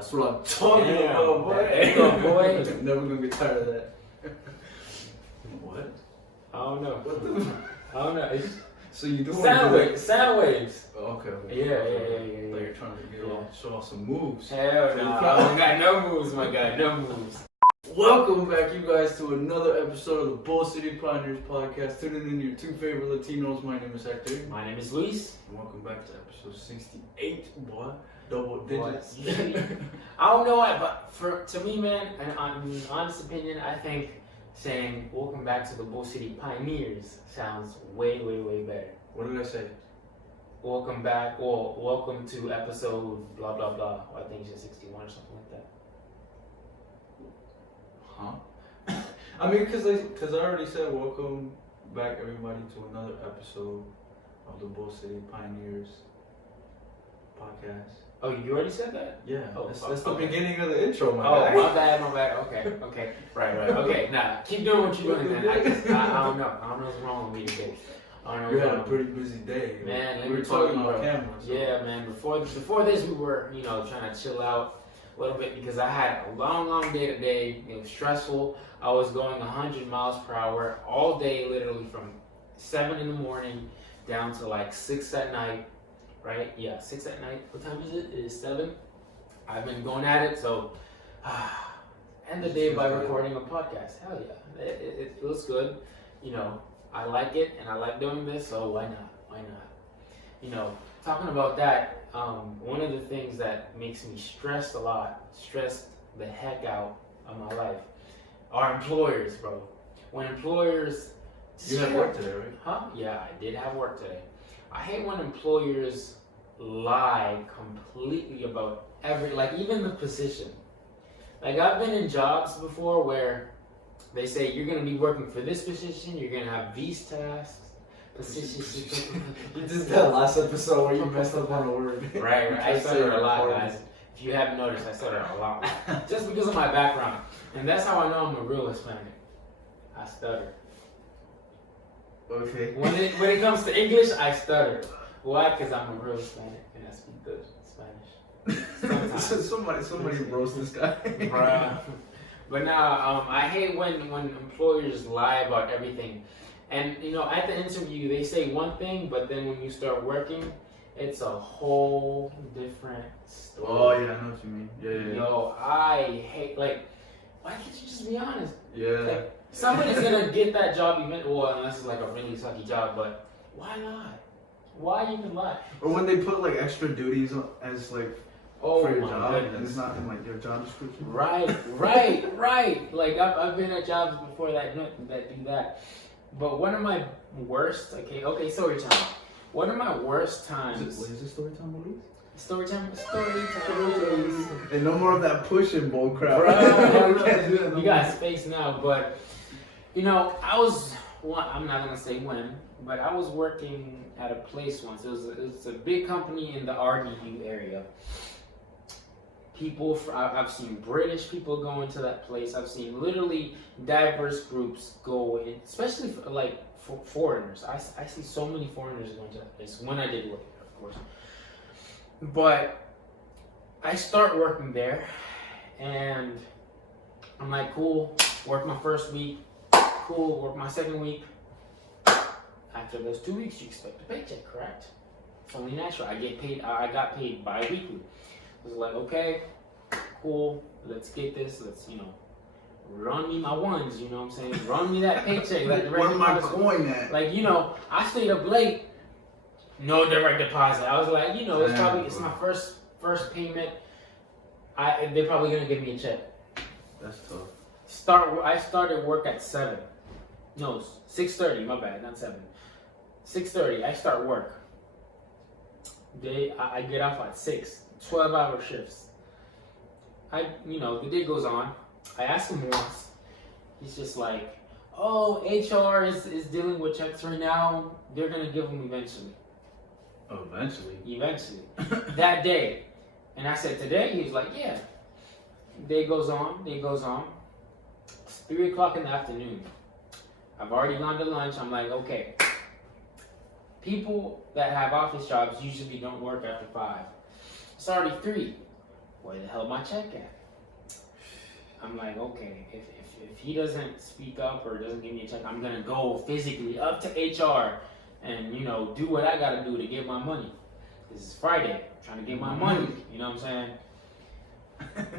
That's what I'm talking about, boy. Boy. Never gonna get tired of that. What? I don't know. I don't know. It's So you do sound waves. Sound waves. Oh, okay. Yeah. Like you're trying to show off some moves. Hell no. I don't got no moves, my guy. No moves. Welcome back, you guys, to another episode of the Bull City Pioneers podcast. Tuning in your two favorite Latinos. My name is Hector. My name is Luis. And welcome back to episode 68, boy. Double digits. I don't know why, but to me, man, and in honest opinion, I think saying welcome back to the Bull City Pioneers sounds way better. What did I say? Welcome back, or welcome to episode blah blah blah. I think it's just 61 or something like that. Huh? I mean, because I already said welcome back, everybody, to another episode of the Bull City Pioneers podcast. Oh, you already said that? Yeah, Oh, that's the okay. beginning of the intro, my Oh, guy. my bad. Okay. Right. Okay, nah, keep doing what you're doing, man. I don't know. I don't know what's wrong with me today. I don't know You what's had a wrong. pretty busy day. Man, we were talking on bro. camera. So. Yeah, man. Before this, we were, trying to chill out a little bit because I had a long day today. It was stressful. I was going 100 miles per hour all day, literally from 7 in the morning down to like 6 at night. Right? Yeah, 6 at night. What time is it? It is 7. I've been going at it, so end the day by recording a podcast. Hell yeah. It feels good. I like it and I like doing this, so why not? Talking about that, one of the things that makes me stressed the heck out of my life, are employers, bro. When employers... You had work today, right? Huh? Yeah, I did have work today. I hate when employers lie completely about even the position. Like, I've been in jobs before where they say you're going to be working for this position, you're going to have these tasks, positions. You just did that last episode where you messed up on a word. Right. I stutter a lot, guys. If you haven't noticed, I stutter a lot. Just because of my background. And that's how I know I'm a real Hispanic. I stutter. Okay. When it comes to English, I stutter. Why? Because I'm a real Hispanic and I speak good Spanish. Somebody roast this guy. Bruh. But now, I hate when employers lie about everything. And, at the interview, they say one thing, but then when you start working, it's a whole different story. Oh, yeah, I know what you mean. Yeah. Yo, I hate, why can't you just be honest? Yeah. Somebody's gonna get that job unless it's like a really sucky job, but why lie? Why even lie? Or when they put extra duties as for your job, goodness. and it's not in your job description. Right. Like I've been at jobs before that do that. But one of my worst, okay, story time. One of my worst times. Is this story time, Luis? Story time. And no more of that pushing bull crap. Bro, you got space now, but I'm not gonna say when, but I was working at a place once. It was a big company in the RDU area. I've seen British people go into that place. I've seen literally diverse groups go in, especially for foreigners. I see so many foreigners going to that place when I did work there, of course. But I start working there, and I'm like, cool, work my first week, cool, work my second week. After those 2 weeks, you expect a paycheck, correct? It's only natural. I got paid bi-weekly. I was like, okay, cool, let's get this, let's, run me my ones, you know what I'm saying? Run me that paycheck. Where my coin at? I stayed up late, no direct deposit. I was like, it's my first payment. They're probably gonna give me a check. That's tough. I started work at 7. No, 6:30, my bad, not 7. 6:30, I start work. I get off at 6, 12-hour shifts. The day goes on. I ask him once. He's just like, oh, HR is dealing with checks right now. They're going to give them eventually. Oh, eventually? Eventually. That day. And I said, today? He was like, yeah. Day goes on. It's 3 o'clock in the afternoon. I've already gone to lunch. I'm like, okay. People that have office jobs usually don't work after 5. It's already 3. where the hell my check at? I'm like, okay, if he doesn't speak up or doesn't give me a check, I'm gonna go physically up to HR and, you know, do what I gotta do to get my money. This is Friday, I'm trying to get my money, you know what I'm saying?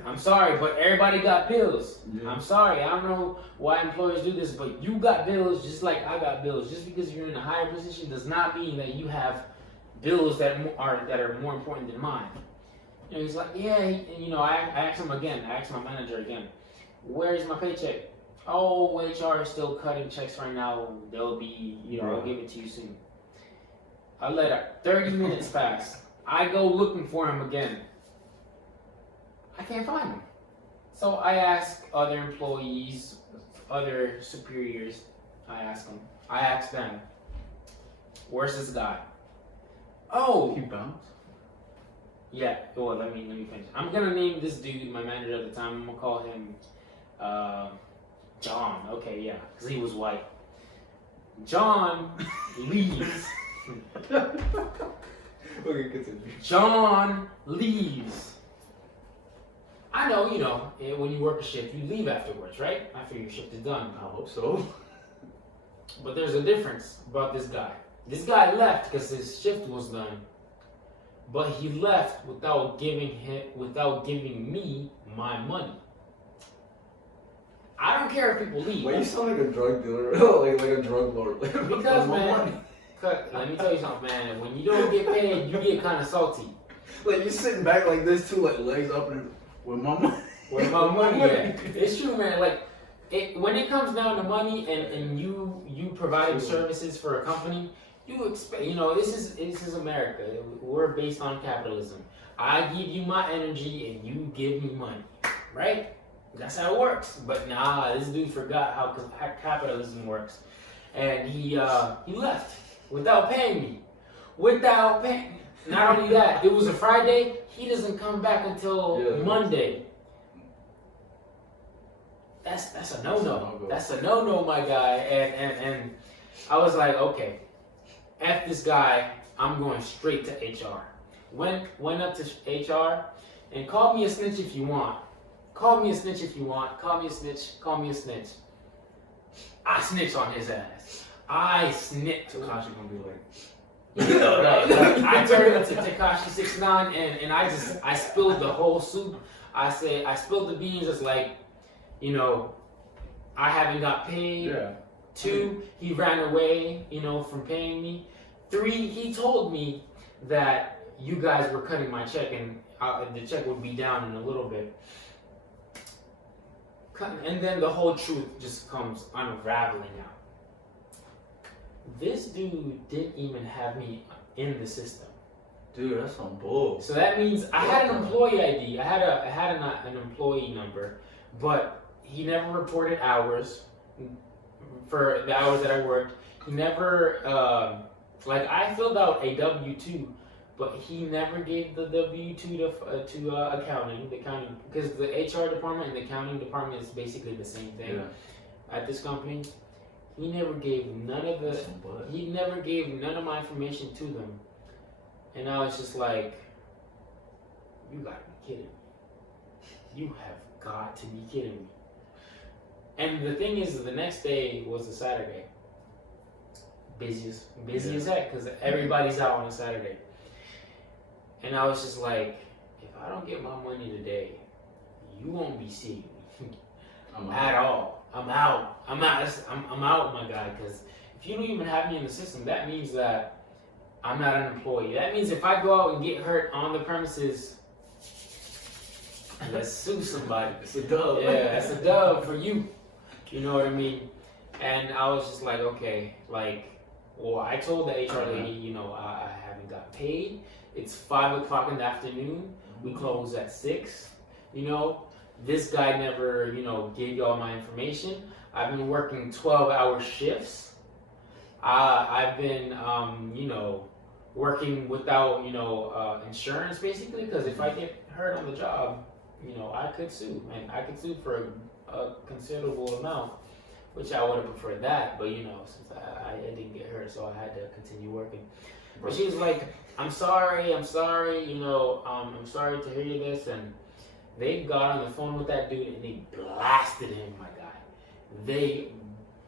I'm sorry, but everybody got bills. Yeah. I'm sorry, I don't know why employers do this, but you got bills just like I got bills. Just because you're in a higher position does not mean that you have bills that are more important than mine. You know, he's like, yeah, and, you know, I asked him again, I asked my manager again, where's my paycheck? Oh, HR is still cutting checks right now. They'll be, you know, I'll give it to you soon. I let 30 minutes pass. I go looking for him again. I can't find him. So I ask other employees, other superiors, I ask them, where's this guy? Oh! He bounced? Yeah, well, let me finish. I'm gonna name this dude, my manager at the time, I'm gonna call him John. Okay, yeah, because he was white. John leaves. Okay, continue. John leaves. I know, you know, when you work a shift, you leave afterwards, right? After your shift is done. I hope so. But there's a difference about this guy. This guy left because his shift was done. But he left without giving me my money. I don't care if people leave. Why you sound like a drug dealer? like a drug lord. Because, man, let me tell you something, man. When you don't get paid, you get kind of salty. Like, you sitting back like this too, like legs up and with my money. With my money, yeah. It's true, man. Like, when it comes down to money and you providing services for a company, you expect, you know, this is America. We're based on capitalism. I give you my energy and you give me money, right? That's how it works. But nah, this dude forgot how capitalism works, and he left without paying me. Not only that, it was a Friday. He doesn't come back until Monday. That's a no-no. That's a no-no, my guy. And I was like, okay, F this guy. I'm going straight to HR. Went up to HR and call me a snitch if you want. Call me a snitch if you want. Call me a snitch. Call me a snitch. I snitch on his ass. I snitch. Takashi gonna be like, I turned into Tekashi 6ix9ine and I spilled the whole soup. I spilled the beans. It's like, you know, I haven't got paid. yeah. 2, he ran away, you know, from paying me. 3, he told me that you guys were cutting my check and the check would be down in a little bit. And then the whole truth just comes unraveling out. This dude didn't even have me in the system. Dude, that's some bull. So that means I had an employee ID. I had an employee number, but he never reported hours for the hours that I worked. He never, like, I filled out a W-2, but he never gave the W-2 to accounting, because the HR department and the accounting department is basically the same thing at this company. He never gave none of my information to them. And I was just like, you gotta be kidding me. You have got to be kidding me. And the thing is, the next day was a Saturday. Busy as heck, because everybody's out on a Saturday. And I was just like, if I don't get my money today, you won't be seeing me at all. I'm out, my guy, because if you don't even have me in the system, that means that I'm not an employee. That means if I go out and get hurt on the premises, let's sue somebody. It's a dub. Yeah, that's a dub for you. You know what I mean? And I was just like, okay, like, well, I told the HR lady, you know, I haven't got paid. It's 5 o'clock in the afternoon. We close at 6. You know, this guy never, you know, gave y'all my information. I've been working 12-hour shifts. I've been, you know, working without, you know, insurance basically, because if I get hurt on the job, you know, I could sue, and I could sue for a considerable amount, which I would have preferred that, but you know, since I didn't get hurt, so I had to continue working. But she was like, I'm sorry, you know, I'm sorry to hear this, and They got on the phone with that dude and they blasted him, my guy. They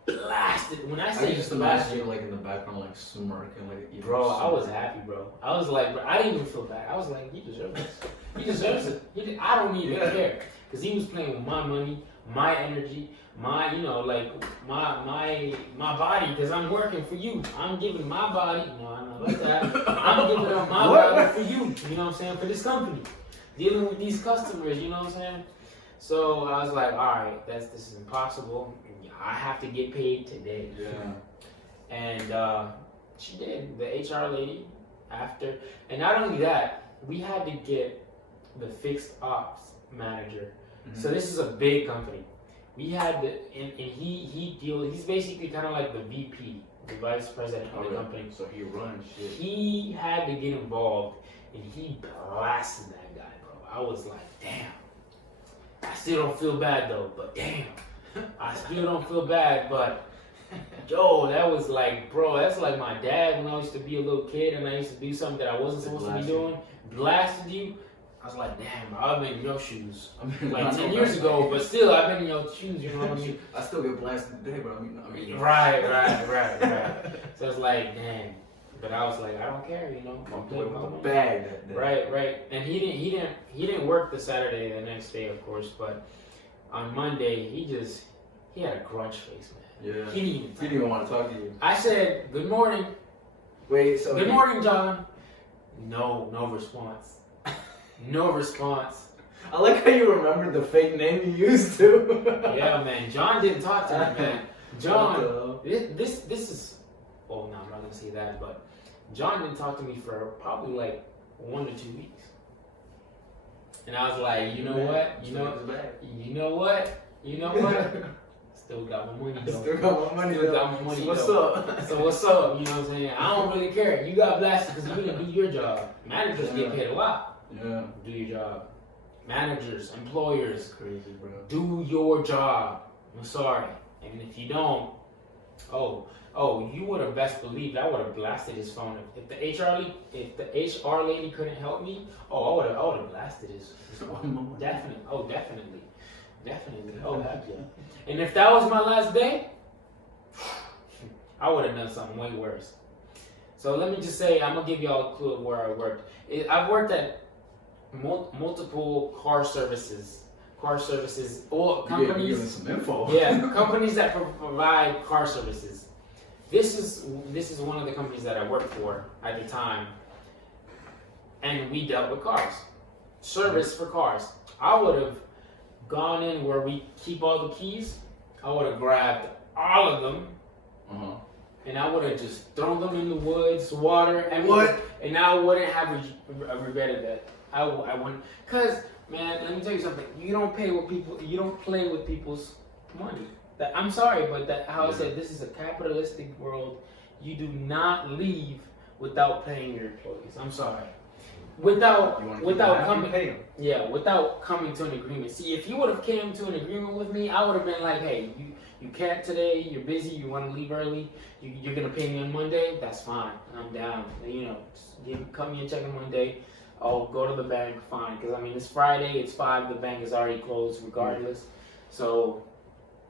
blasted. When I I say can just imagine you like in the background, like smirking, like. Bro, I was happy, bro. I was like, bro, I didn't even feel bad. I was like, he deserves this. He deserves it. I don't even care, because he was playing with my money, my energy, my, you know, like my body, because I'm working for you. I'm giving my body. No, I'm not like that. I'm giving up my body for you. You know what I'm saying? For this company, dealing with these customers. You know what I'm saying? So I was like, all right, this is impossible. I have to get paid today. Yeah. And she did. The HR lady after, and not only that, we had to get the fixed ops manager. Mm-hmm. So this is a big company. We had to, and he's basically kind of like the VP, the vice president of the company. So he runs shit. He had to get involved, and he blasted that guy, bro. I was like, damn. I still don't feel bad though, but damn. I still don't feel bad, but yo, that was like, bro, that's like my dad when I used to be a little kid and I used to do something that I wasn't supposed to be doing. Blasted you. I was like, damn, I've been in your shoes. Like 10 years ago, but still, I've been in your shoes, you know what I mean? I still get blasted today, but I mean. Right. So it's like, damn. But I was like, I don't care, you know. I'm playing with the bag that day. Right. And he didn't work the Saturday the next day, of course, but on Monday, he had a grudge face, man. Yeah. He didn't even want to talk to you. I said, good morning. Wait, so. Good morning, John. No response. No response. I like how you remember the fake name you used to. Yeah, man. John didn't talk to me, man. John, this is. Oh no, I'm not gonna say that, but John didn't talk to me for probably like 1 to 2 weeks. And I was like, you know what? Still got my money though. Still got my money. So what's up? So what's up? You know what I'm saying? I don't really care. You got blasted because you didn't do your job. Managers get paid a lot. Yeah. Do your job. Managers, employers, that's crazy, bro. Do your job. I'm sorry. And if you don't, you would have best believed I would have blasted his phone. If the HR lady couldn't help me, I would have blasted his phone. Definitely. Oh, heck yeah. And if that was my last day, I would have done something way worse. So let me just say, I'm gonna give y'all a clue of where I worked. I've worked at multiple car services or companies. You're giving some info. Yeah, companies that provide car services. This is one of the companies that I worked for at the time, and we dealt with cars, service for cars. I would have gone in where we keep all the keys. I would have grabbed all of them, and I would have just thrown them in the woods, water, and and I wouldn't have regretted that. I wouldn't, cause man, let me tell you something. You don't play with people's money. I'm sorry, but I said, this is a capitalistic world. You do not leave without paying your employees. I'm sorry. Without coming to an agreement. See, if you would have came to an agreement with me, I would have been like, hey, you can't today, you're busy, you want to leave early, you're gonna pay me on Monday, that's fine. I'm down. You know, cut me a check on Monday. I'll go to the bank, fine. Because I mean, it's Friday, it's 5, the bank is already closed regardless. So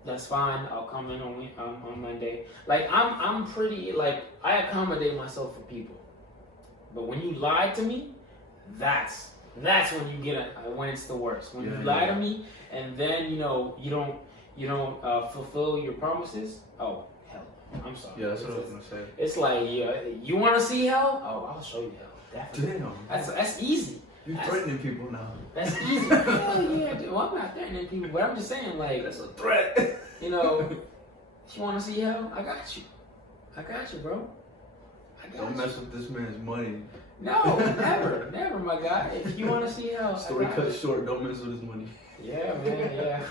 that's fine. I'll come in on Monday. Like I'm pretty, like, I accommodate myself for people. But when you lie to me, that's when you get when it's the worst. When you lie to me and then you don't fulfill your promises. Oh hell, I'm sorry. Yeah, that's what I was gonna say. It's like, you want to see hell? Oh, I'll show you hell. Definitely. Damn. That's easy. You're threatening people now. That's easy. Hell yeah, dude. Well, I'm not threatening people, but I'm just saying, like, that's a threat. You know, if you want to see hell, I got you, bro. Don't mess with this man's money. No, never, my guy. If you want to see hell, story cut short. Don't mess with his money. Yeah, man. Yeah.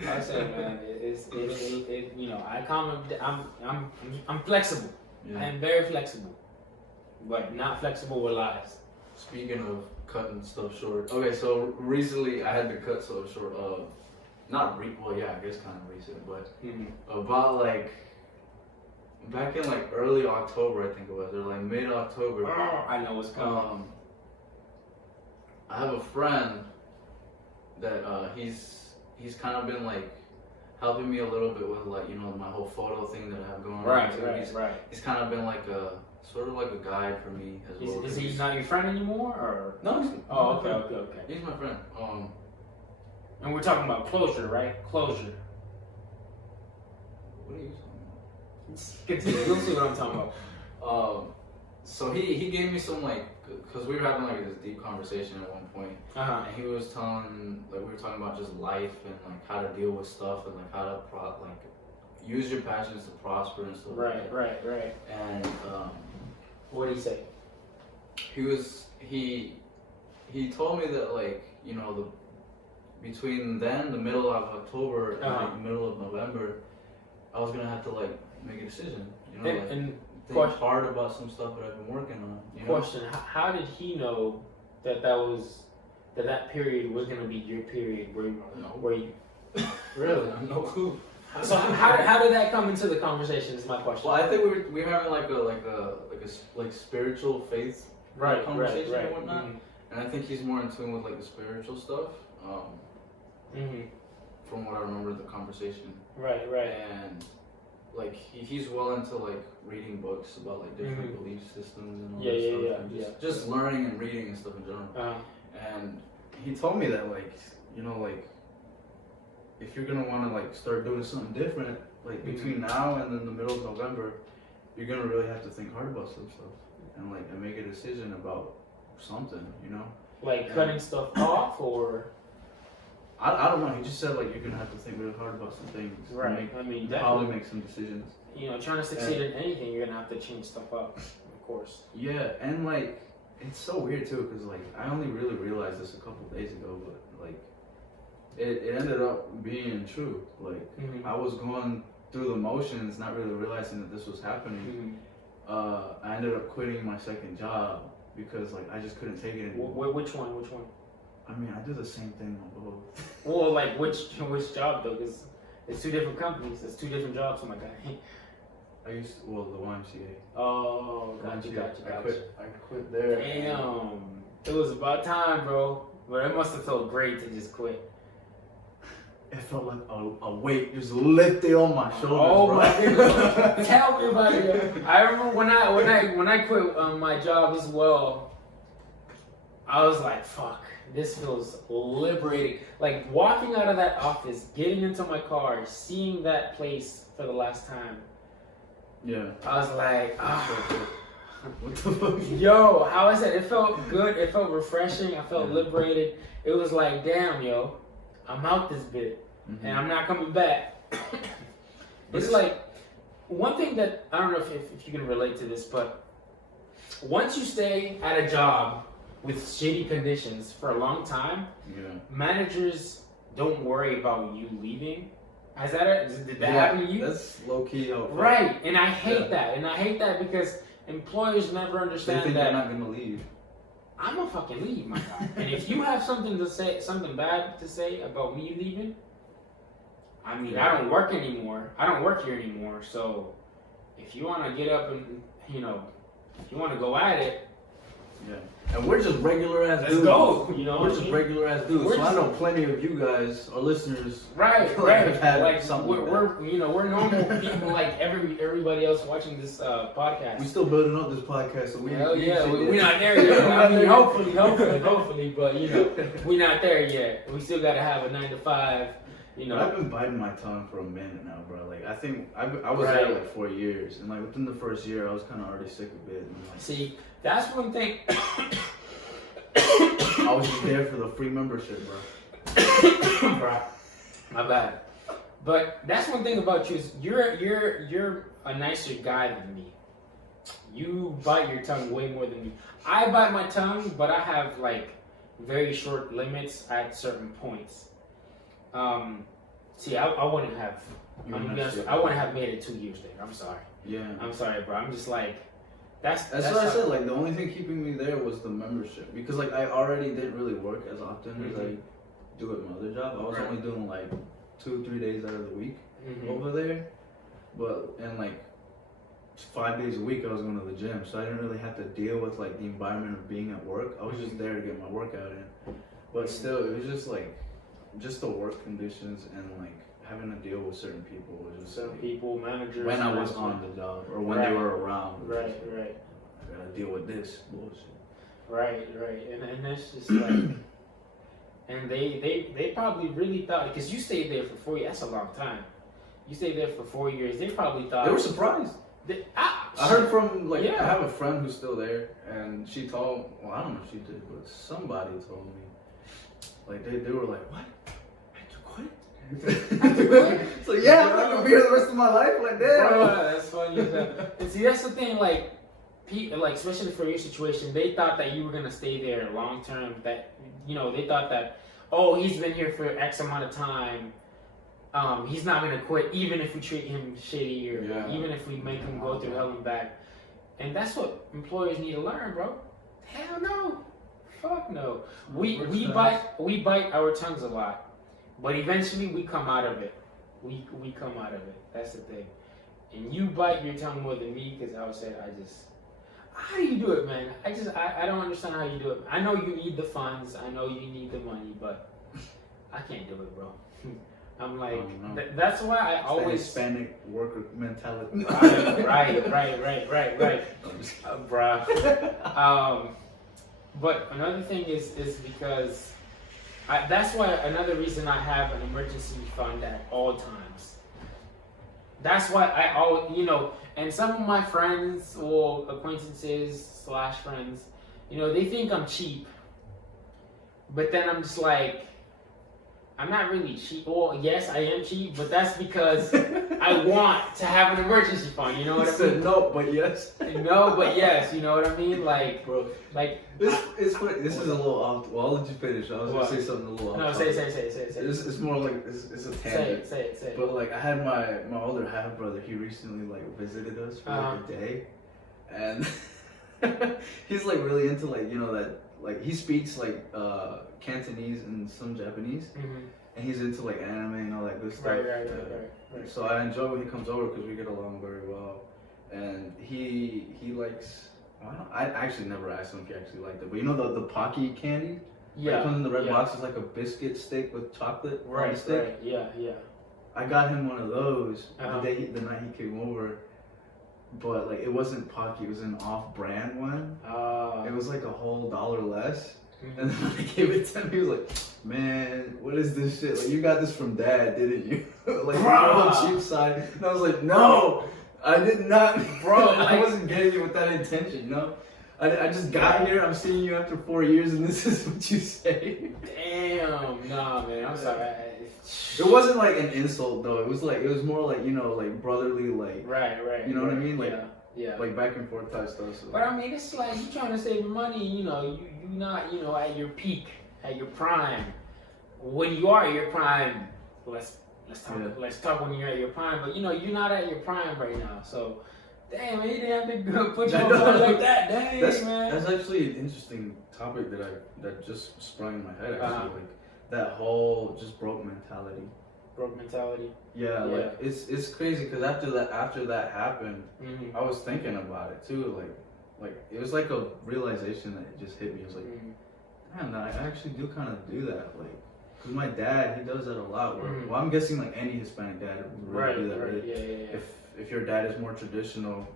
Like I said, man, I'm flexible. Yeah. I am very flexible, but not flexible with lies. Speaking of cutting stuff short, okay, so recently I had to cut stuff short. I guess kind of recent, but about like back in like early October, I think it was, or like mid-October. Oh, I know what's coming. I have a friend that he's kind of been like helping me a little bit with like my whole photo thing that I have going on too. He's kind of been like a sort of like a guide for me as well. Is he not your friend anymore or? No. Okay. He's my friend. And we're talking about closure, right? Closure. What are you talking about? Continue. You'll see what I'm talking about. So he gave me some like, cause we were having like this deep conversation at one point, and he was telling like we were talking about just life and like how to deal with stuff and like how to use your passions to prosper and stuff. Right. And what did he say? He told me that like between then the middle of October and like middle of November, I was gonna have to like make a decision. And think hard about some stuff that I've been working on. Question: how did he know that period was gonna be your period where you really no clue. So how did that come into the conversation? Is my question. Well, I think we were having like a spiritual faith conversation and whatnot, and I think he's more in tune with like the spiritual stuff. From what I remember the conversation. Right. And like he's well into like reading books about like different belief systems and all that stuff. And just learning and reading and stuff in general. And he told me that like if you're gonna want to like start doing something different, like between now and then the middle of November, you're gonna really have to think hard about some stuff and make a decision about something, Like cutting stuff off or. I don't know. He just said like you're gonna have to think really hard about some things. Right. Probably make some decisions. Trying to succeed in anything, you're gonna have to change stuff up, of course. Yeah, and like it's so weird too, cause like I only really realized this a couple of days ago, but like it ended up being true. Like I was going through the motions, not really realizing that this was happening. I ended up quitting my second job because like I just couldn't take it anymore. Which one? I mean, I do the same thing on both. Well, like which job though? Because it's two different companies. It's two different jobs. Oh my god. The YMCA. Oh, gotcha. I quit there. Damn, it was about time, bro. But it must have felt great to just quit. It felt like a weight just lifted on my shoulders. Oh bro. My goodness! Tell me about it. I remember when I quit my job as well. I was like, fuck. This feels liberating. Like walking out of that office, getting into my car, seeing that place for the last time. Yeah. I was like, what the fuck? Yo, how is that? It felt good. It felt refreshing. I felt liberated. It was like, damn, yo, I'm out this bit. And I'm not coming back. It's like, one thing that, I don't know if you can relate to this, but once you stay at a job with shitty conditions for a long time, managers don't worry about you leaving. Did that happen to you? That's low key. Right, and I hate that. And I hate that because employers never understand they think that. You're not gonna leave. I'm gonna fucking leave, my guy. And if you have something bad to say about me leaving, I mean, I don't work anymore. I don't work here anymore. So if you want to get up and if you want to go at it. Yeah. And we're just regular ass dudes. Let's go. We're just regular ass dudes. So I know plenty of you guys, our listeners, right. Like something we're normal people like everybody else watching this podcast. We still building up this podcast, so we're not there yet. I mean, hopefully, but we're not there yet. We still gotta have a 9 to 5. I've been biting my tongue for a minute now, bro. Like I think I was there like 4 years, and like within the first year, I was kind of already sick of it. And, like, see, that's one thing. I was just there for the free membership, bro. My bad. But that's one thing about you is you're a nicer guy than me. You bite your tongue way more than me. I bite my tongue, but I have like very short limits at certain points. See, I wouldn't have. I wouldn't have made it 2 years there. I'm sorry. Yeah. I'm sorry, bro. I'm just like, that's what I said. Like the only thing keeping me there was the membership because like I already didn't really work as often as I do at my other job. I was only doing like 2-3 days out of the week over there, and like 5 days a week I was going to the gym, so I didn't really have to deal with like the environment of being at work. I was just there to get my workout in, but still it was just like just the work conditions and like having to deal with certain people was just Some like, people, managers. when I was on the job or when they were around. Right. I gotta deal with this bullshit. Right. And that's just like, and they probably really thought, because you stayed there for 4 years. That's a long time. You stayed there for 4 years. They probably thought They were surprised. I heard from I have a friend who's still there, and she told. Well, I don't know if she did, but somebody told me. Like they were like, what? I had to quit? So yeah, I'm not gonna be here the rest of my life like that. Bro, that's funny. And see, that's the thing. Like, people, like especially for your situation, they thought that you were gonna stay there long term. That they thought that, oh, he's been here for X amount of time. He's not gonna quit, even if we treat him shitty or even if we make him go through hell and back. And that's what employers need to learn, bro. Hell no, fuck no. We bite our tongues a lot, but eventually we come out of it. We come out of it. That's the thing. And you bite your tongue more than me, because I would say how do you do it, man? I don't understand how you do it. I know you need the funds. I know you need the money, but I can't do it, bro. I'm like, that's why I always Hispanic worker mentality. Right. Bruh. But another thing is because that's why another reason I have an emergency fund at all times. That's why I always, and some of my friends or acquaintances / friends, they think I'm cheap. But then I'm just like, I'm not really cheap. Well, yes, I am cheap, but that's because I want to have an emergency fund. You know what I mean? No, but yes. No, but yes. You know what I mean? Like, bro, this is a little off. Well, I'll let you finish. I was gonna say something a little off. No, say. It's more like it's a tangent. Say it. But like, I had my older half brother. He recently like visited us for like a day, and he's like really into like that. Like he speaks like Cantonese and some Japanese, and he's into like anime and all that good stuff. Right. So I enjoy when he comes over because we get along very well, and he likes. Well, I actually never asked him if he actually liked it, but the Pocky candy. Yeah. It comes in the red box. It's like a biscuit stick with chocolate on the stick. Right. Yeah. I got him one of those the night he came over. But like it wasn't Pocky, it was an off-brand one. It was like a whole $1 less. And then when I gave it to him, he was like, "Man, what is this shit? Like you got this from Dad, didn't you?" Like the cheap side. And I was like, "No, I did not, bro. I wasn't getting it with that intention, I just got here. I'm seeing you after 4 years, and this is what you say." Damn, nah, man. I'm sorry. It wasn't like an insult though. It was more like like brotherly, like right. You know what I mean? Like yeah. Like back and forth type stuff. So. But I mean, it's like you trying to save money. You not at your peak, at your prime. When you are at your prime, let's talk when you're at your prime. But you're not at your prime right now. So, damn, man, you didn't have to put you on like that. Dang, man. That's actually an interesting topic that just sprung in my head. Actually, like that whole just broke mentality. Yeah, like it's crazy because after that happened, I was thinking about it too. Like it was like a realization that it just hit me. It was like, damn, I actually do kind of do that. Like, cause my dad, he does that a lot. Well, I'm guessing like any Hispanic dad would really do that. Right? Yeah. If your dad is more traditional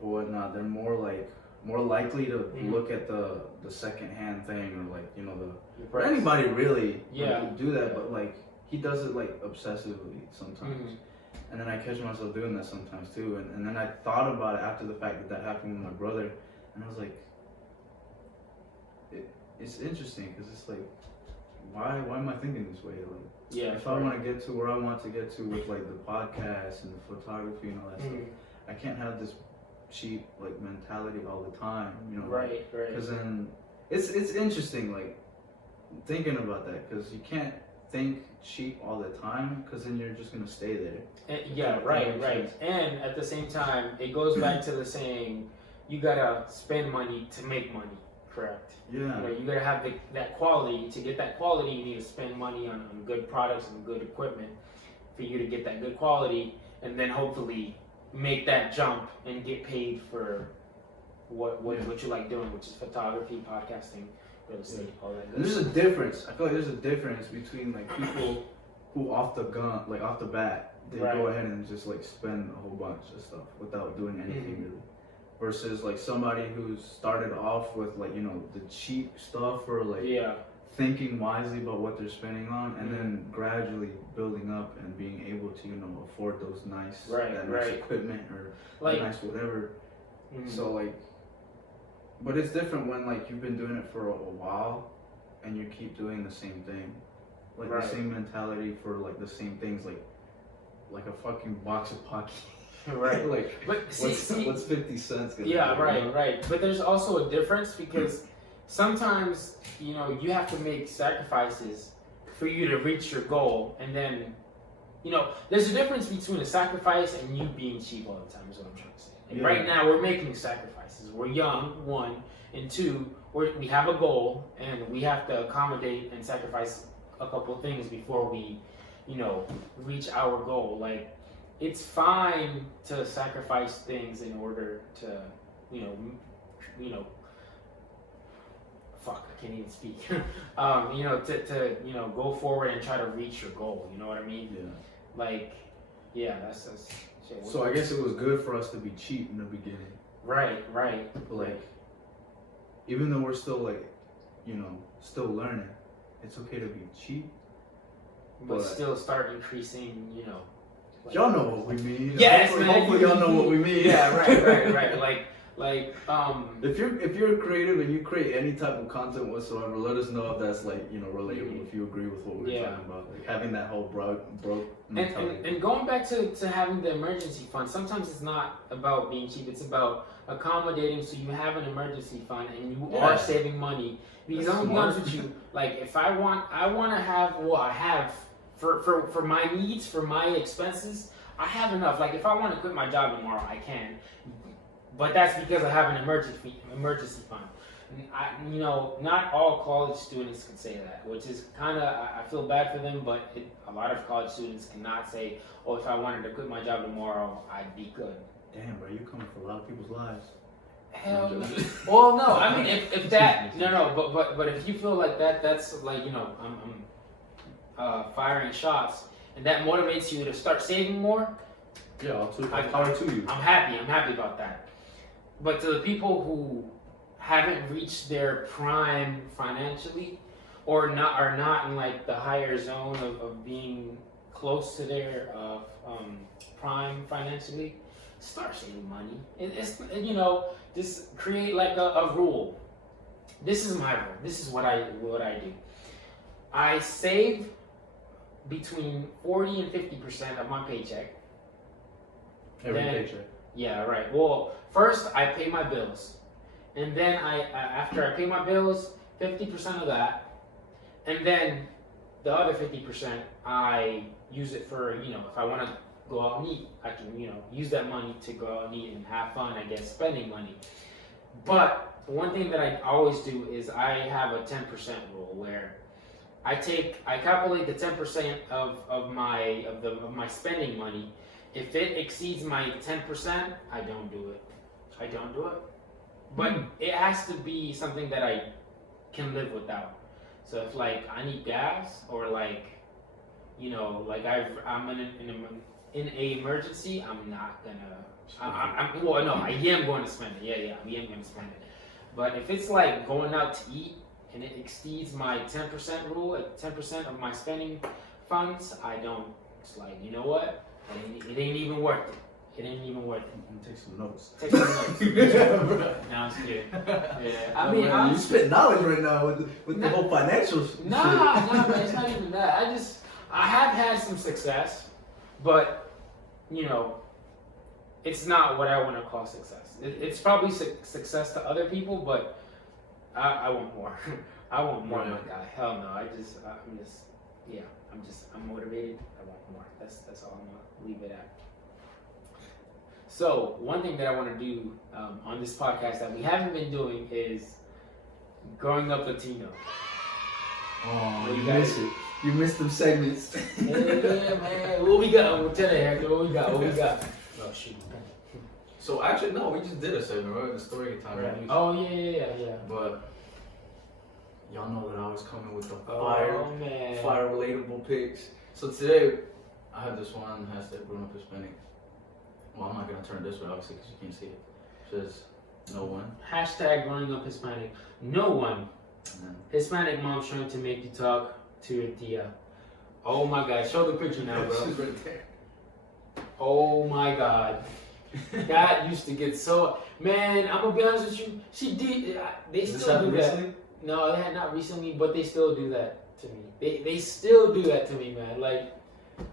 or whatnot, they're more likely to look at the secondhand thing or like or anybody really would do that, but like. He does it like obsessively sometimes, and then I catch myself doing that sometimes too. And then I thought about it after the fact that happened with my brother, and I was like, it's interesting because it's like, why am I thinking this way? Like, if I want to get to where I want to get to with like the podcast and the photography and all that stuff, I can't have this cheap like mentality all the time, Right. Because then it's interesting like thinking about that because you can't think cheap all the time because then you're just gonna stay there. And, right. And at the same time, it goes back to the saying, you gotta spend money to make money. Correct. Yeah. You gotta have that quality. To get that quality, you need to spend money on good products and good equipment for you to get that good quality, and then hopefully make that jump and get paid for what you like doing, which is photography, podcasting, real estate, all that good And there's stuff. a difference. I feel like there's a difference between like people who off the bat, they go ahead and just like spend a whole bunch of stuff without doing anything really. Versus like somebody who's started off with like, you know, the cheap stuff or like thinking wisely about what they're spending on, and then gradually building up and being able to, you know, afford those nice nice equipment or like nice whatever. So like, but it's different when like you've been doing it for a while and you keep doing the same thing, like the same mentality for like the same things, like a fucking box of Pocky. Right. Like, but what's 50 cents? Yeah, right. But there's also a difference because sometimes, you know, you have to make sacrifices for you to reach your goal. And then, you know, there's a difference between a sacrifice and you being cheap all the time is what I'm trying to say. And right now we're making sacrifices. We're young, one, and two, we have a goal and we have to accommodate and sacrifice a couple of things before we, you know, reach our goal. Like, it's fine to sacrifice things in order to, you know, fuck, I can't even speak. You know, to you know, go forward and try to reach your goal. You know what I mean? Yeah. Like, yeah, that's shit. So I guess it was good for us to be cheap in the beginning. Right. But like, even though we're still like, you know, still learning, it's okay to be cheap. But still start increasing, you know. Like, y'all know what we mean. Yes, hopefully y'all know what we mean. Yeah, right. Like, if you're creative and you create any type of content whatsoever, let us know if that's like, you know, relatable. If you agree with what we're talking about, like having that whole broke mentality. And going back to having the emergency fund, sometimes it's not about being cheap. It's about accommodating so you have an emergency fund and you are saving money. Because I'm gonna be honest with you, like if I want to have, well, I have. For my needs, for my expenses, I have enough. Like if I want to quit my job tomorrow, I can. But that's because I have an emergency fund. And you know, not all college students can say that, which is kind of, I feel bad for them, but a lot of college students cannot say, oh, if I wanted to quit my job tomorrow, I'd be good. Damn, bro, you're coming for a lot of people's lives. Hell no. Well, no, I mean, if that, no, but if you feel like that's like, you know, I'm firing shots, and that motivates you to start saving more. Yeah, I'll power to you. I'm happy about that. But to the people who haven't reached their prime financially, or are not in like the higher zone of being close to their prime financially, start saving money. It's you know, just create like a rule. This is my rule. This is what I do. I save between 40 and 50% of my paycheck. Every paycheck. Yeah, right. Well, first I pay my bills, and then after I pay my bills, 50% of that, and then the other 50% I use it for, you know, if I want to go out and eat, I can, you know, use that money to go out and eat and have fun, I guess, spending money. But one thing that I always do is I have a 10% rule where I calculate the 10% of my spending money. If it exceeds my 10%, I don't do it. But it has to be something that I can live without. So if like I need gas, or like, you know, like I'm in an emergency, I'm not gonna. Well, no, I am going to spend it. Yeah, I am going to spend it. But if it's like going out to eat, and it exceeds my 10% rule, at 10% of my spending funds, I don't. It's like, you know what? It ain't even worth it. Take some notes. No, I'm just kidding. Yeah, I mean, you spit knowledge right now with the whole financial shit. Nah, man, it's not even that. I have had some success, but you know, it's not what I want to call success. It's probably success to other people, but I want more. I want more, my guy. Hell no. I'm motivated. I want more. That's all I'm gonna leave it at. So one thing that I want to do on this podcast that we haven't been doing is growing up Latino. Oh, you miss it. You missed them segments. Yeah, man. What we got? We'll tell you, Hector. What we got? Oh, shoot. So actually, no, we just did a segment, right? The story time. Right. Oh, yeah. But y'all know that I was coming with the man. fire relatable pics. So today, I have this one hashtag grown up Hispanic. Well, I'm not gonna turn it this way, obviously, because you can't see it. It says no one. Hashtag growing up Hispanic. No one. Hispanic mom's trying to make you talk to your tia. Oh my God! Show the picture now, bro. She's right there. Oh my God. That used to get so. Man, I'm gonna be honest with you. She did. They still do that. Recently? No, they had not recently, but they still do that to me. They still do that to me, man. Like,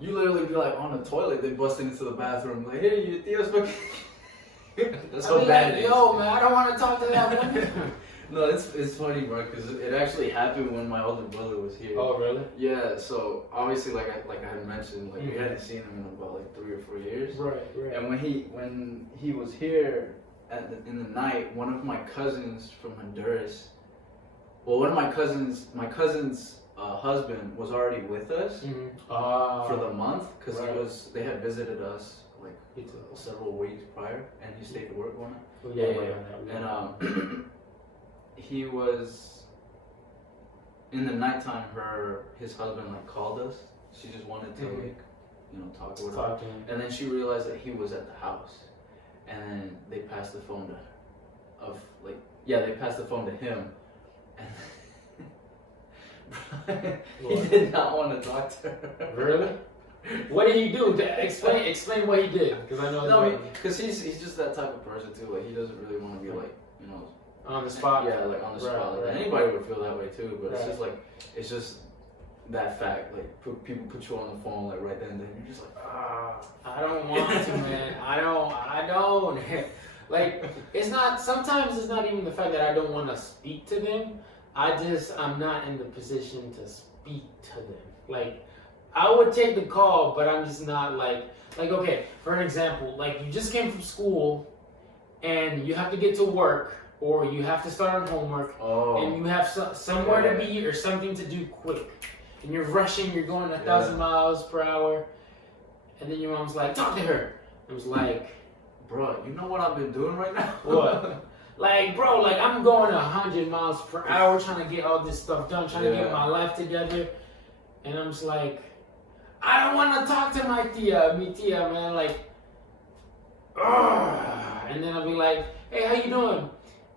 you literally be like on the toilet, they busting into the bathroom, like, hey, your tia's fucking. That's how bad it is. Yo, man, I don't want to talk to that woman. No, it's funny, bro, because it actually happened when my older brother was here. Oh, really? Yeah. So obviously, like I had mentioned, like we hadn't seen him in about like 3 or 4 years. Right. And when he was here in the night, one of my cousins from Honduras. Well, one of my cousin's husband was already with us for the month because they had visited us like several weeks prior, and he stayed to work one night. Oh, yeah. And he was in the nighttime. His husband like called us. She just wanted to like talk or whatever. Talk to him. And then she realized that he was at the house, and then they passed the phone to him. He did not want to talk to her. Really? What did he do? Explain what he did, because I know. No, because he's just that type of person too. Like he doesn't really want to be like on the spot. Yeah, like on the spot. Like anybody would feel that way too, but it's just that fact. Like people put you on the phone like right then and then. You're just like, I don't want to, man. I don't. Like sometimes it's not even the fact that I don't want to speak to them. I'm not in the position to speak to them. Like, I would take the call, but I'm just not like, okay, for an example, like you just came from school and you have to get to work or you have to start on homework and you have somewhere to be or something to do quick. And you're rushing, you're going 1,000 miles per hour. And then your mom's like, talk to her. I was like, bro, you know what I've been doing right now? What? Like, bro, like I'm going 100 miles per hour trying to get all this stuff done, trying to get my life together. And I'm just like, I don't want to talk to my tia, man. Like, and then I'll be like, hey, how you doing?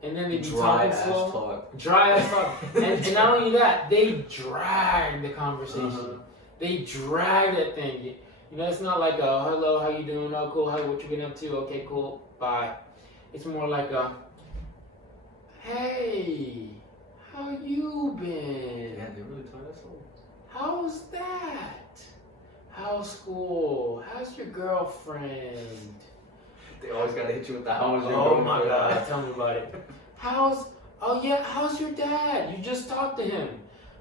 And then they be talking slow. Dry ass talk. And not only that, they drag the conversation. They drag that thing. It's not like a, hello, how you doing? Oh, cool. What you been up to? Okay, cool. Bye. It's more like a, hey, how you been? Yeah, they really talk that slow. How's that? How's school? How's your girlfriend? They always gotta hit you with the how's your girlfriend. Oh my God, tell me about it. How's your dad? You just talked to him.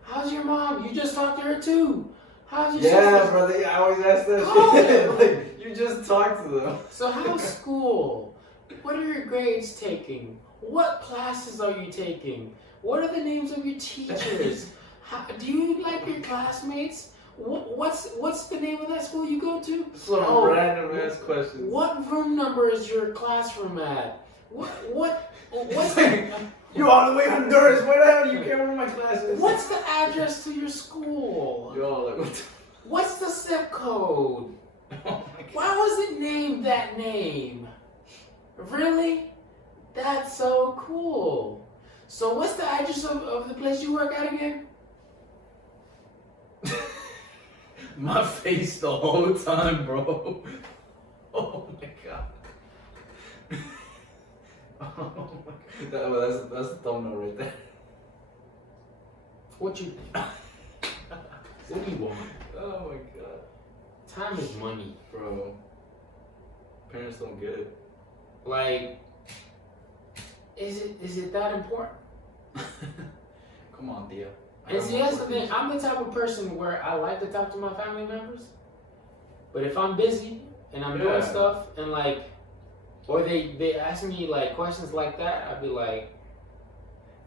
How's your mom? You just talked to her too. How's your sister? Brother, I always ask that shit. Like, you just talk to them. So how's school? What are your grades taking? What classes are you taking? What are the names of your teachers? Do you like your classmates? What's the name of that school you go to? Some random ass questions. What room number is your classroom at? What's you all the way from Honduras. Where the hell do you care where my class is? What's the address to your school? Yo, like what's the zip code? Why was it named that name? Really? That's so cool. So what's the address of the place you work at again? My face the whole time, bro. Oh my God. Oh my God. That's the thumbnail right there. What you think? What do you want? Oh my God. Time is money. Bro. Parents don't get it. Like, is it that important? Come on, Thea. And see, that's the thing. I'm the type of person where I like to talk to my family members. But if I'm busy and I'm doing stuff and like, or they ask me like questions like that, I'd be like.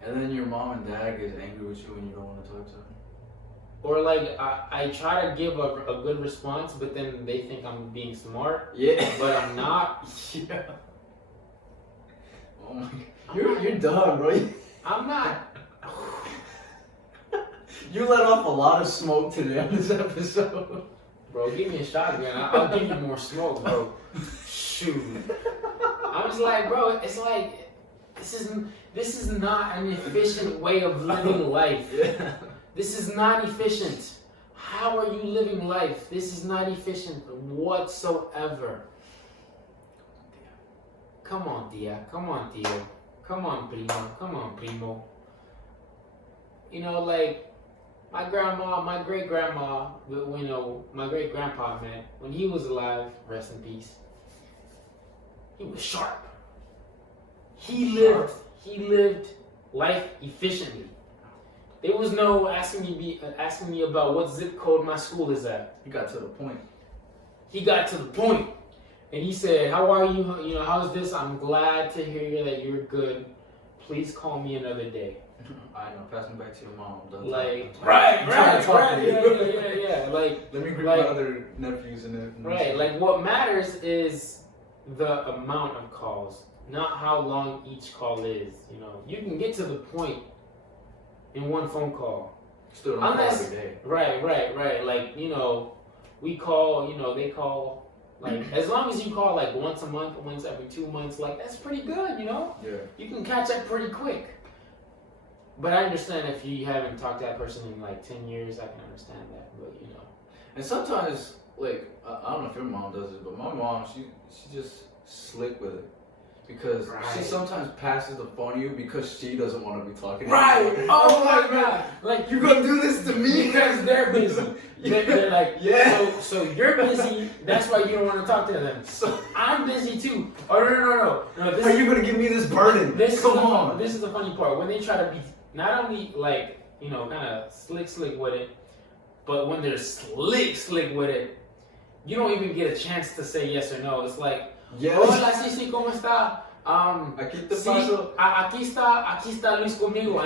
And then your mom and dad gets angry with you when you don't want to talk to them. Or like I try to give a good response, but then they think I'm being smart. Yeah. But I'm not. Yeah. Oh my God. You're done, bro. I'm not. You let off a lot of smoke today on this episode. Bro, give me a shotgun. I'll give you more smoke, bro. Shoot. I was like, bro, it's like this is not an efficient way of living life. Yeah. This is not efficient. How are you living life? This is not efficient whatsoever. Come on, Tia. Come on, Tio. Come on, Primo. Come on, Primo. You know, like, my grandma, my great-grandma, you know, my great-grandpa, man, when he was alive, rest in peace, he was sharp. He lived life efficiently. There was no asking me about what zip code my school is at. He got to the point. He got to the point. And he said, how are you? You know, how's this? I'm glad to hear that you're good. Please call me another day. I know, pass me back to your mom. Like, right, yeah. Like, let me greet my other nephews and right, like what matters is the amount of calls, not how long each call is. You know, you can get to the point in one phone call. Still don't call every day. Right. Like, you know, we call, you know, they call. Like, as long as you call like once a month, once every 2 months, like that's pretty good, you know? Yeah. You can catch up pretty quick. But I understand if you haven't talked to that person in like 10 years, I can understand that, but you know. And sometimes, like, I don't know if your mom does it, but my mom, she just slick with it. Because she sometimes passes the phone to you because she doesn't want to be talking to you. Right! Oh my God! Like, you gonna do this to me? Because they're busy. They're like, yeah. So you're busy, that's why you don't want to talk to them. So I'm busy too. Oh, no. Are you gonna give me this burden? Come on. This is the funny part. When they try to be not only like, you know, kind of slick with it, but when they're slick with it, you don't even get a chance to say yes or no. It's like, yes. Hola, sí, ¿cómo está? Aquí te sí, paso. Aquí está Luis conmigo.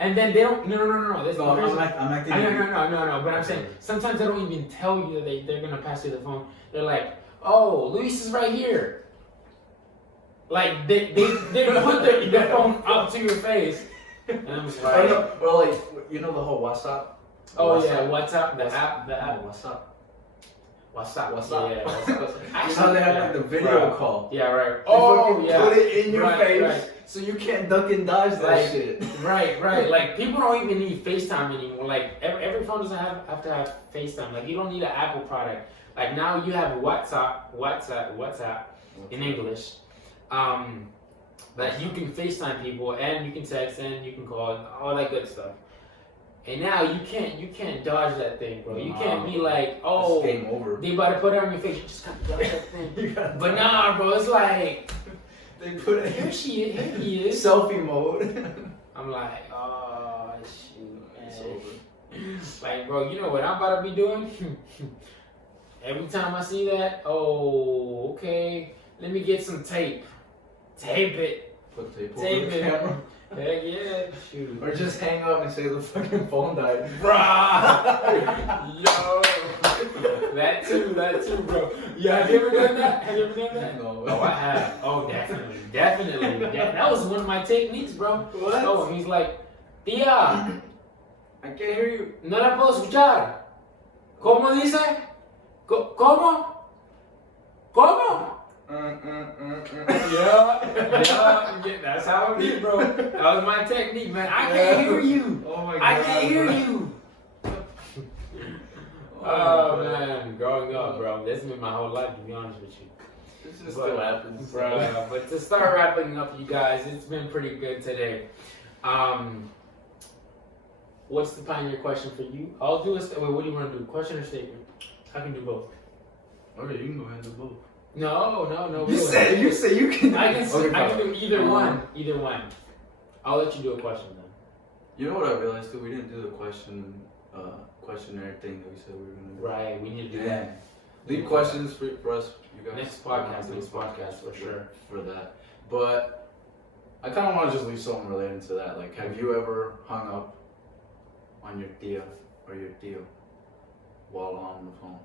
And then they don't. No. I'm acting. No. But I'm saying sometimes they don't even tell you that they're gonna pass you the phone. They're like, "Oh, Luis is right here." Like they put their phone up to your face. And I'm just like, or like, you know the whole WhatsApp. Oh yeah, WhatsApp, the app. WhatsApp. Yeah, WhatsApp. Actually, You know they have like the video call. Yeah, right. Oh yeah. Put it in your face. Right. So you can't duck and dodge that shit. Right. Like people don't even need FaceTime anymore. Like every phone doesn't have to have FaceTime. Like you don't need an Apple product. Like now you have WhatsApp in English. That you can FaceTime people and you can text and you can call and all that good stuff. And now you can't dodge that thing, bro. You can't be like, oh, it's game over. They about to put it on your face. You just gotta dodge that thing. But nah, bro. It's like they put it. Here he is. Selfie mode. I'm like, oh shoot, it's over. Like, bro, you know what I'm about to be doing? Every time I see that, oh, okay, let me get some tape. Tape it. Put tape over Tape the it. camera. Heck yeah, shoot. Or just hang up and say the fucking phone died. Bruh! Yo! That too, bro. Yeah, have you ever done that? No. Oh, I have. Oh, definitely. That was one of my techniques, bro. What? Oh, he's like, Tia, I can't hear you. no la puedo escuchar. ¿Cómo dice? ¿Cómo? Yeah, that's how it is, bro. That was my technique, man. I can't hear you. Oh my god. I can't hear you. Oh man, growing up, bro. This has been my whole life, to be honest with you. This just still happens, bro. But to start wrapping up, you guys, it's been pretty good today. What's the pioneer question for you? I'll do a. Wait, what do you want to do? Question or statement? I can do both. Okay, you can go ahead and do both. No. You say you can. I can do either one. Either one. I'll let you do a question then. You know what I realized too? We didn't do the questionnaire thing that we said we were gonna do. Right, we need to do that. Leave questions for us, you guys. Next podcast for sure. For that. But I kind of want to just leave something related to that. Like, have you ever hung up on your tia or your tío while on the phone?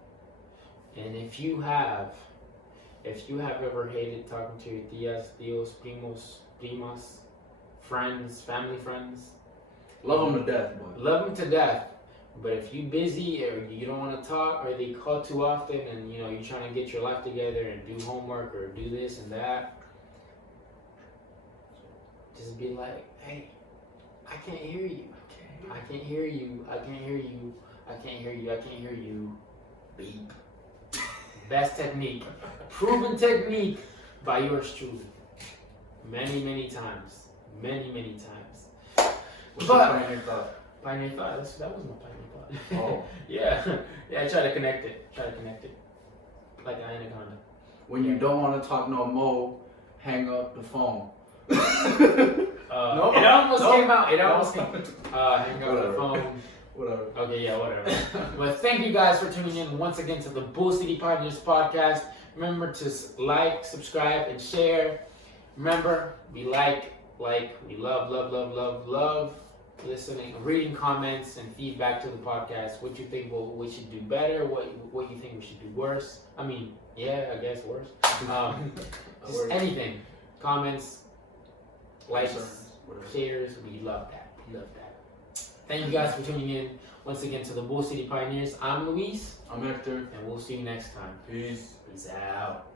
And if you have ever hated talking to your tias, tíos, primos, primas, friends, family friends, Love them to death, boy. Love them to death. But if you busy or you don't want to talk or they call too often and you know you're trying to get your life together and do homework or do this and that, just be like, hey, I can't hear you. I can't hear you. I can't hear you. I can't hear you. I can't hear you. Beep. Best technique. Proven technique by yours truly. Many, many times. Many, many times. What's your pioneer thought? Pioneer thought. That was my pioneer thought. Oh. Yeah. Yeah, try to connect it. Like an anaconda. When you don't want to talk no more, hang up the phone. No, it almost came out. It almost came hang up the phone. Whatever. Okay, yeah, whatever. But thank you guys for tuning in once again to the Bull City Pioneers podcast. Remember to like, subscribe, and share. Remember, we we love listening, reading comments and feedback to the podcast. What you think we should do better? What you think we should do worse? I mean, yeah, I guess worse. Just anything. Comments, likes, shares. We love that. Thank you guys for tuning in once again to the Bull City Pioneers. I'm Luis. I'm Hector. And we'll see you next time. Peace. Peace out.